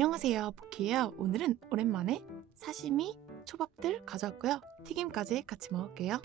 안녕하세요 보키예요. 오늘은 오랜만에 사시미 초밥들 가져왔고요. 튀김까지 같이 먹을게요.